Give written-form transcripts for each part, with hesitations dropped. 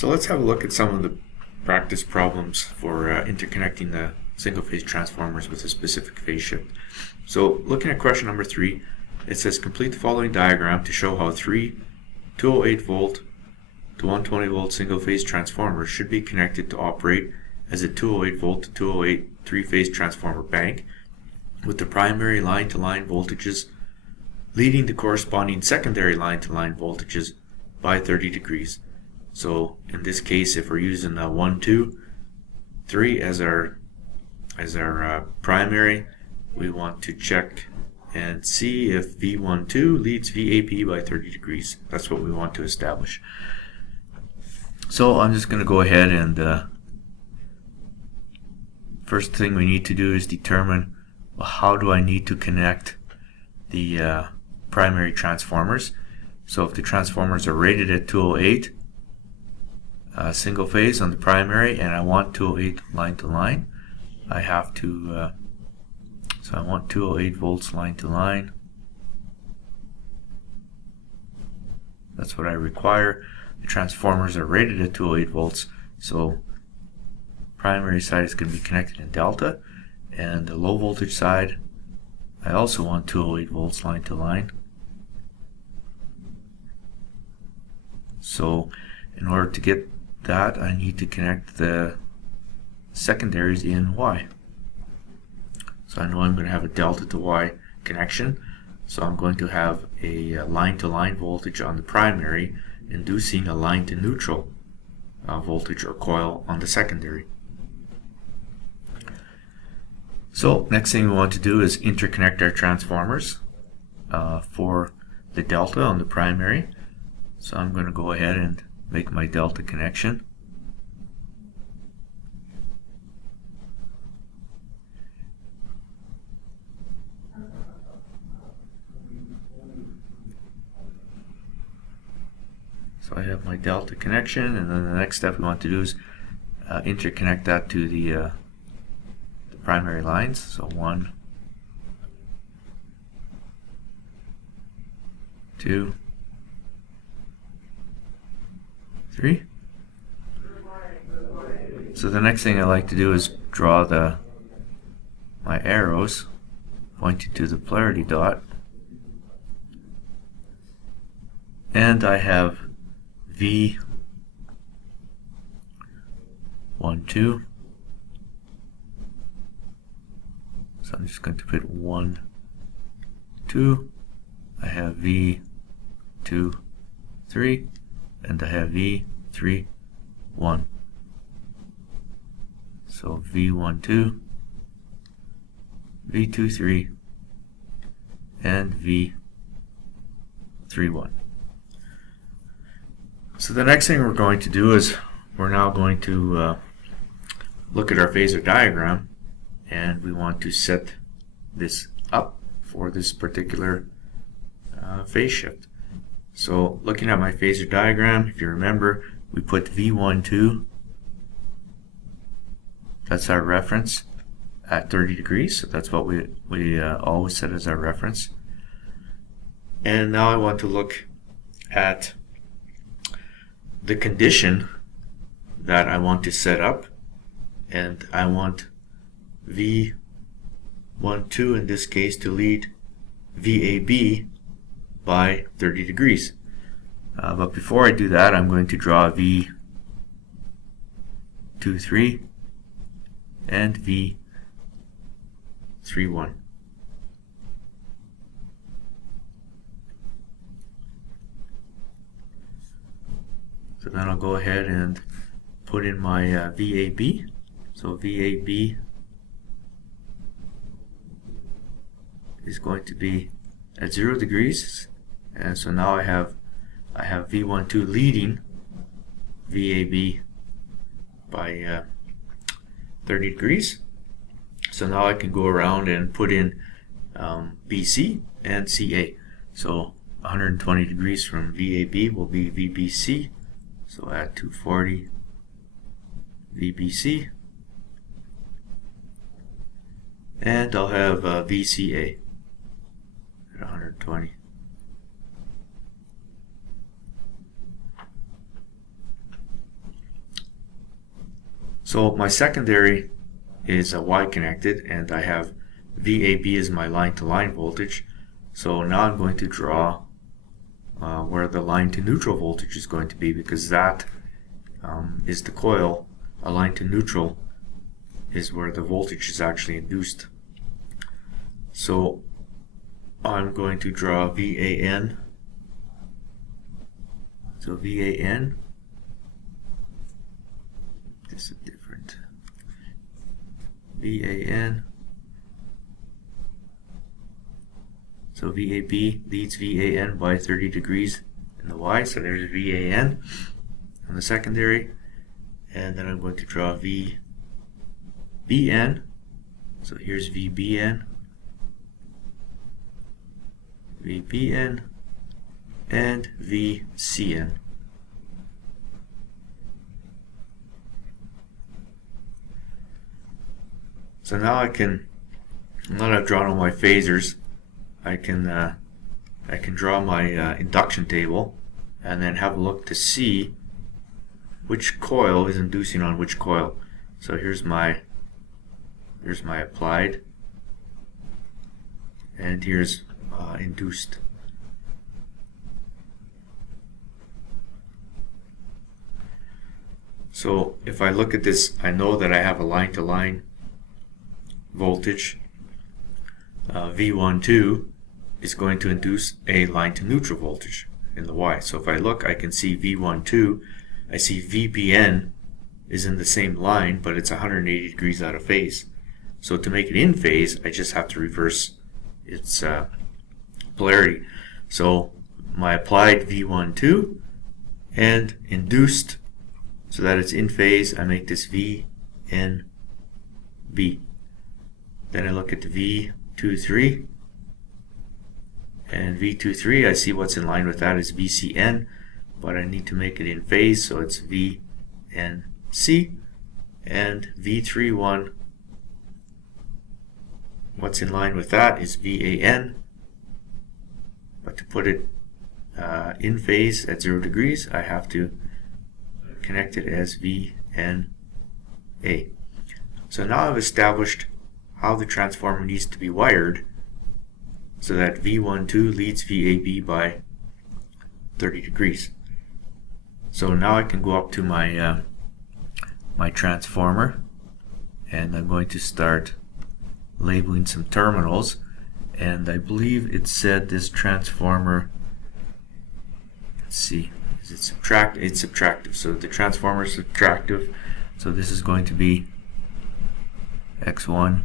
So let's have a look at some of the practice problems for interconnecting the single-phase transformers with a specific phase shift. So looking at question number 3, it says complete the following diagram to show how 3 208 volt to 120 volt single-phase transformers should be connected to operate as a 208 volt to 208 three-phase transformer bank, with the primary line-to-line voltages leading the corresponding secondary line-to-line voltages by 30 degrees. So in this case, if we're using 1, 2, 3 as our primary, we want to check and see if V12 leads VAB by 30 degrees. That's what we want to establish. So I'm just going to go ahead and first thing we need to do is determine, well, how do I need to connect the primary transformers. So if the transformers are rated at 208 single phase on the primary, and I want 208 line to line, I have to so I want 208 volts line to line. That's what I require. The transformers are rated at 208 volts, so primary side is going to be connected in delta, and the low voltage side I also want 208 volts line to line. So in order to get that, I need to connect the secondaries in Y. So I know I'm going to have a delta to Y connection, so I'm going to have a line-to-line voltage on the primary inducing a line-to-neutral voltage or coil on the secondary. So next thing we want to do is interconnect our transformers for the delta on the primary. So I'm going to go ahead and make my delta connection. So I have my delta connection, and then the next step we want to do is interconnect that to the primary lines. So 1, 2, 3. So the next thing I like to do is draw my arrows pointing to the polarity dot, and I have V 1, 2. So I'm just going to put 1, 2. I have V 2, 3. And I have V3, 1. So V12, V23, and V31. So the next thing we're going to do is we're now going to look at our phasor diagram, and we want to set this up for this particular phase shift. So looking at my phasor diagram, if you remember, we put V12, that's our reference, at 30 degrees. So that's what we always set as our reference. And now I want to look at the condition that I want to set up, and I want V12 in this case to lead VAB by 30 degrees. But before I do that, I'm going to draw V23 and V31. So then I'll go ahead and put in my VAB. So VAB is going to be at 0 degrees, and so now I have V12 leading VAB by 30 degrees. So now I can go around and put in BC and CA. So 120 degrees from VAB will be VBC. So add 240 VBC, and I'll have VCA at 120. So my secondary is Y connected, and I have VAB as my line-to-line voltage. So now I'm going to draw where the line to neutral voltage is going to be, because that is the coil. A line to neutral is where the voltage is actually induced. So I'm going to draw VAN. So VAN, this is different. VAN. So VAB leads VAN by 30 degrees in the Y. So there's VAN on the secondary. And then I'm going to draw VBN. So here's VBN, VBN, and VCN. So now now that I've drawn all my phasors, I can draw my induction table and then have a look to see which coil is inducing on which coil. So here's my applied, and here's induced. So if I look at this, I know that I have a line-to-line voltage. V12 is going to induce a line-to-neutral voltage in the Y. So if I look, I can see V12. I see VBN is in the same line, but it's 180 degrees out of phase. So to make it in phase, I just have to reverse its polarity. So my applied V12 and induced, so that it's in phase, I make this VNB. Then I look at the V23, and V23, I see what's in line with that is VCN, but I need to make it in phase, so it's VNC, and V31, what's in line with that is VAN, but to put it in phase at 0 degrees, I have to connect it as VNA. So now I've established how the transformer needs to be wired so that V12 leads VAB by 30 degrees. So now I can go up to my my transformer, and I'm going to start labeling some terminals. And I believe it said this transformer, let's see, is it subtractive? It's subtractive. So the transformer is subtractive. So this is going to be X1,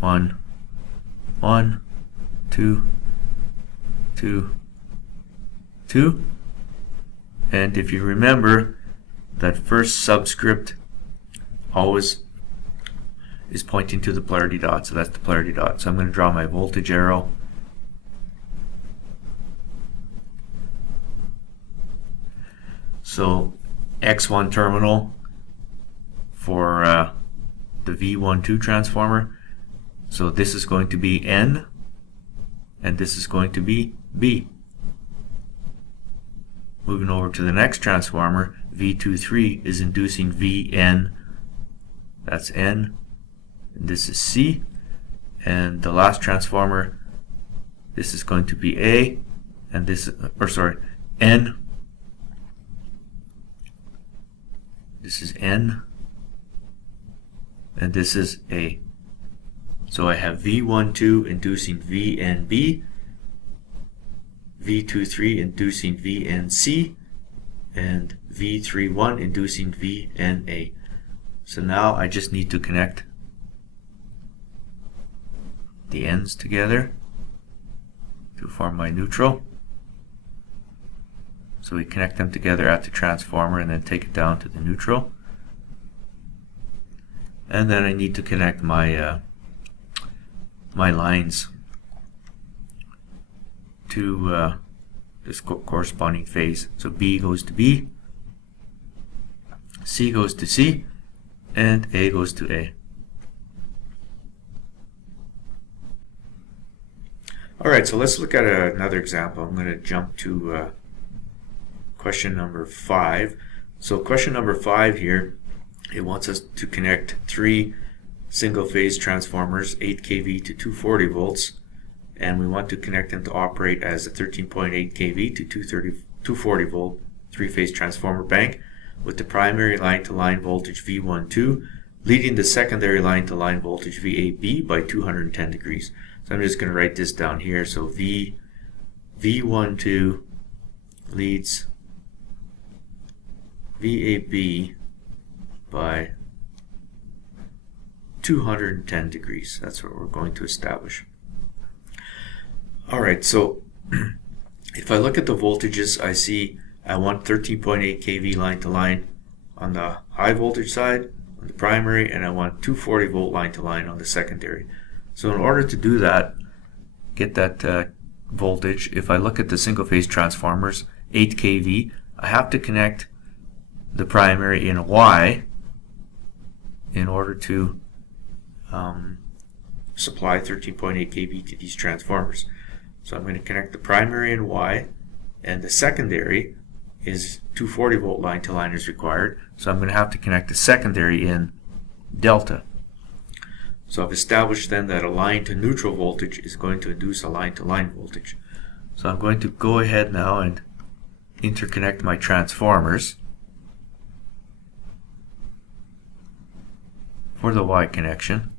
1, 1, 2, 2, 2. And if you remember, that first subscript always is pointing to the polarity dot, so that's the polarity dot. So I'm going to draw my voltage arrow. So X1 terminal for the V12 transformer. So this is going to be N, and this is going to be B. Moving over to the next transformer, V23 is inducing Vn, that's N, and this is C. And the last transformer, this is going to be A, and this, N. This is N, and this is A. So I have V12 inducing VNB, V23 inducing VNC, and V31 inducing VNA. So now I just need to connect the ends together to form my neutral. So we connect them together at the transformer and then take it down to the neutral. And then I need to connect my my lines to this corresponding phase. So B goes to B, C goes to C, and A goes to A. Alright, so let's look at another example. I'm going to jump to question number 5. So question number 5 here, it wants us to connect 3 single-phase transformers, 8 kV to 240 volts, and we want to connect them to operate as a 13.8 kV to 240 volt 3-phase transformer bank with the primary line-to-line voltage V12 leading the secondary line-to-line voltage VAB by 210 degrees. So I'm just going to write this down here. So V12 leads VAB by 210 degrees. That's what we're going to establish. Alright, so if I look at the voltages, I see I want 13.8 kV line to line on the high voltage side, on the primary, and I want 240 volt line to line on the secondary. So in order to do that, get that voltage, if I look at the single phase transformers, 8 kV, I have to connect the primary in Y in order to supply 13.8 kV to these transformers. So I'm going to connect the primary in Y, and the secondary is 240 volt line to line is required, so I'm going to have to connect the secondary in delta. So I've established then that a line to neutral voltage is going to induce a line to line voltage. So I'm going to go ahead now and interconnect my transformers for the Y connection.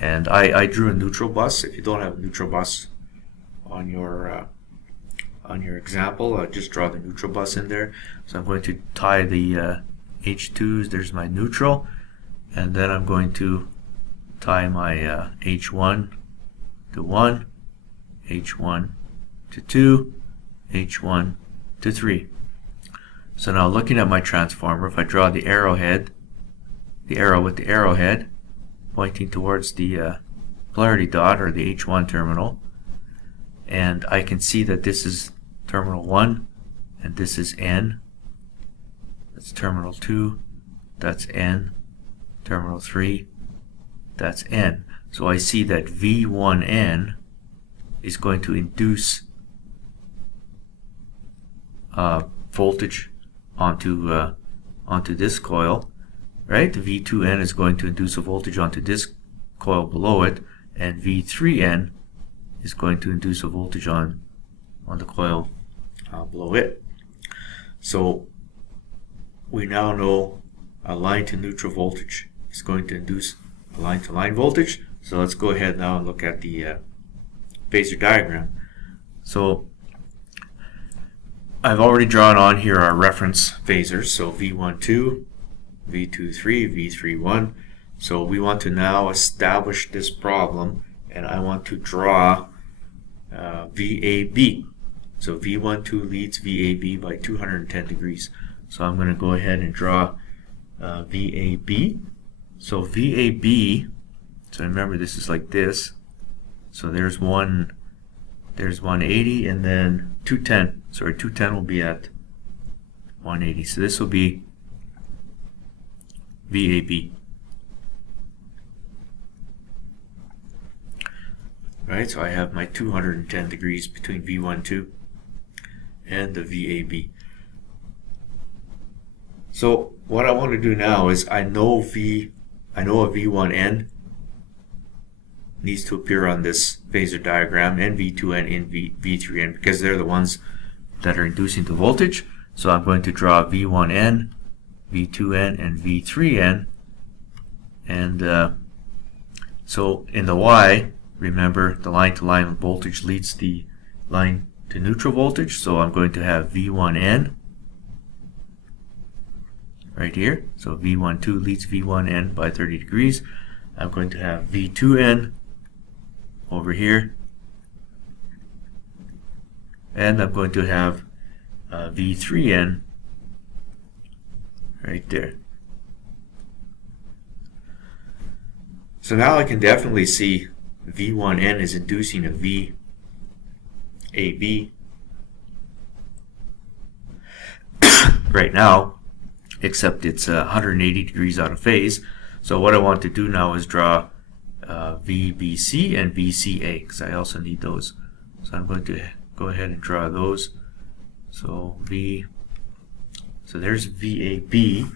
And I drew a neutral bus. If you don't have a neutral bus on your example, just draw the neutral bus in there. So I'm going to tie the H2s, there's my neutral, and then I'm going to tie my H1 to 1, H1 to 2, H1 to 3. So now looking at my transformer, if I draw the arrowhead, the arrow with the arrowhead pointing towards the polarity dot or the H1 terminal, and I can see that this is terminal 1 and this is N, that's terminal 2, that's N, terminal 3, that's N. So I see that V1N is going to induce voltage onto this coil, right? V2N is going to induce a voltage onto this coil below it, and V3N is going to induce a voltage on the coil below it. So we now know a line to neutral voltage is going to induce a line to line voltage. So let's go ahead now and look at the phasor diagram. So I've already drawn on here our reference phasors, so V12, V23, V31. So we want to now establish this problem, and I want to draw VAB. So V12 leads VAB by 210 degrees. So I'm going to go ahead and draw VAB. So VAB, so remember this is like this. So there's 180 and then 210. Sorry, 210 will be at 180. So this will be VAB. Right, so I have my 210 degrees between V12 and the VAB. So what I want to do now is I know a V1N needs to appear on this phasor diagram, and V2N and V3N, because they're the ones that are inducing the voltage. So I'm going to draw V1N, V2N, and V3N. And so in the Y, remember the line-to-line voltage leads the line to neutral voltage. So I'm going to have V1N right here. So V12 leads V1N by 30 degrees. I'm going to have V2N over here, and I'm going to have V3N right there. So now I can definitely see V1N is inducing a VAB right now, except it's 180 degrees out of phase. So what I want to do now is draw VBC and VCA, because I also need those. So I'm going to go ahead and draw those. So VCA So there's VAB.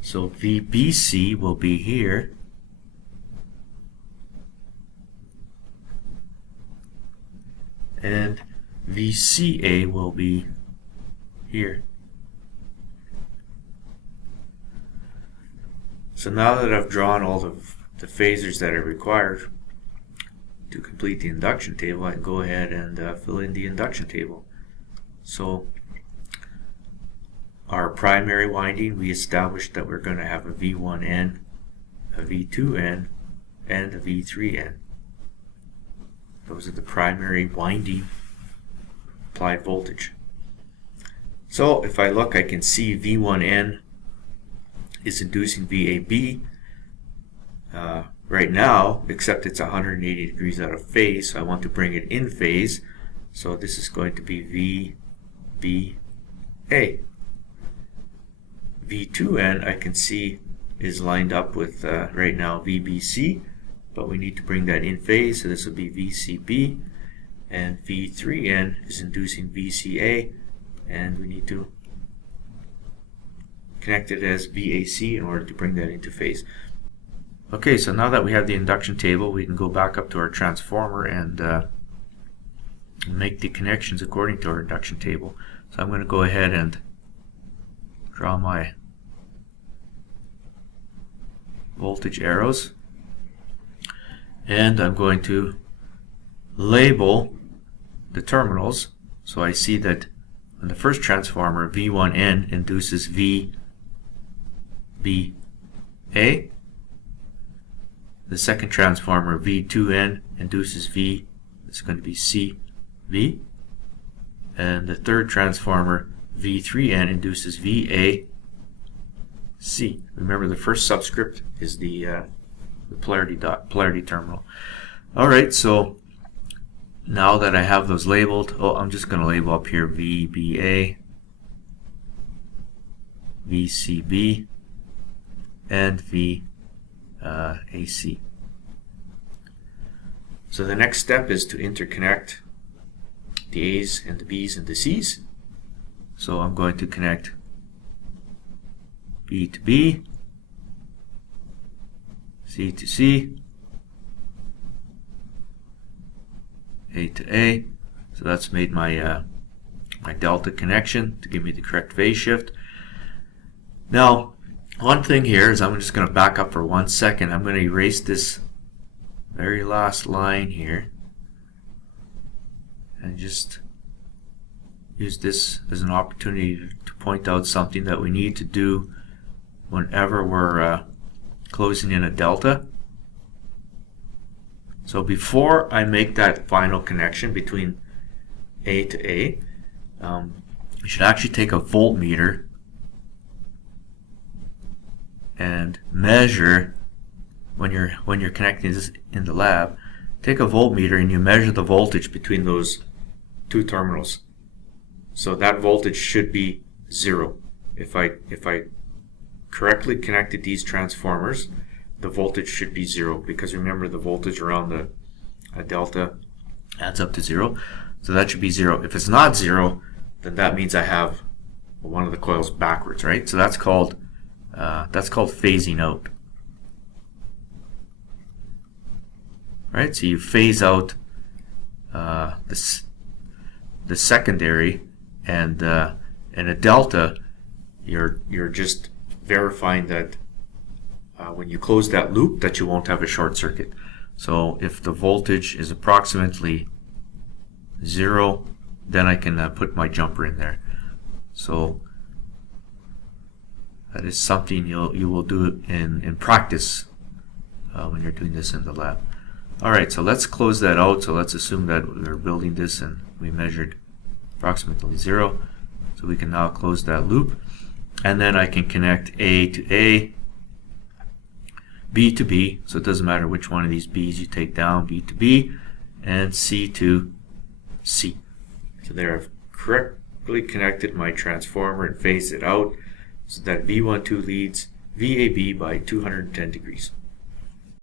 So VBC will be here. And VCA will be here. So now that I've drawn all the phasors that are required to complete the induction table, I can go ahead and fill in the induction table. So our primary winding, we established that we're going to have a V1N, a V2N, and a V3N. Those are the primary winding applied voltage. So if I look, I can see V1N is inducing VAB right now, except it's 180 degrees out of phase, so I want to bring it in phase. So this is going to be VBA. V2N I can see is lined up with right now VBC, but we need to bring that in phase, so this will be VCB, and V3N is inducing VCA, and we need to connect it as VAC in order to bring that into phase. Okay, so now that we have the induction table, we can go back up to our transformer and make the connections according to our induction table. So I'm going to go ahead and draw my voltage arrows, and I'm going to label the terminals. So I see that on the first transformer, V1N induces VBA. The second transformer, V2N, induces V, it's going to be CV. And the third transformer, V3N, induces VAC. Remember, the first subscript is the polarity terminal. Alright, so now that I have those labeled, I'm just going to label up here VBA, VCB, and VAC. So the next step is to interconnect the A's and the B's and the C's. So I'm going to connect B to B, C to C, A to A. So that's made my my delta connection to give me the correct phase shift. Now, one thing here is I'm just going to back up for 1 second. I'm going to erase this very last line here and just use this as an opportunity to point out something that we need to do whenever we're closing in a delta. So before I make that final connection between A to A, you should actually take a voltmeter and measure when you're connecting this in the lab. Take a voltmeter and you measure the voltage between those two terminals. So that voltage should be 0. If I correctly connected these transformers, the voltage should be 0, because remember, the voltage around the delta adds up to 0. So that should be 0. If it's not 0, then that means I have one of the coils backwards, right? So that's called phasing out. Right? So you phase out the secondary, and in a delta, you're just verifying that when you close that loop, that you won't have a short circuit. So if the voltage is approximately 0, then I can put my jumper in there. So that is something you will do in practice when you're doing this in the lab. Alright, so let's close that out. So let's assume that we're building this and we measured approximately 0. So we can now close that loop. And then I can connect A to A, B to B, so it doesn't matter which one of these B's you take down, B to B, and C to C. So there I've correctly connected my transformer and phased it out so that V12 leads VAB by 210 degrees.